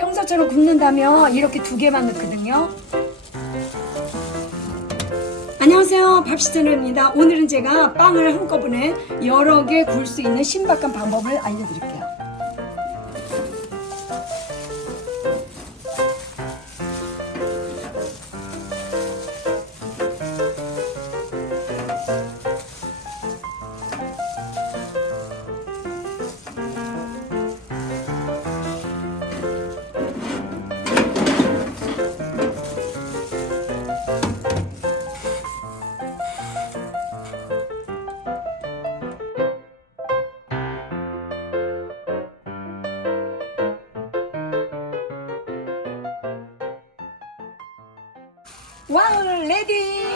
평소처럼 굽는다면 이렇게 2개만 넣거든요. 안녕하세요, 밥시트너입니다. 오늘은 제가 빵을 한꺼번에 여러 개 구울 수 있는 신박한 방법을 알려드릴게요. 와우, 레디!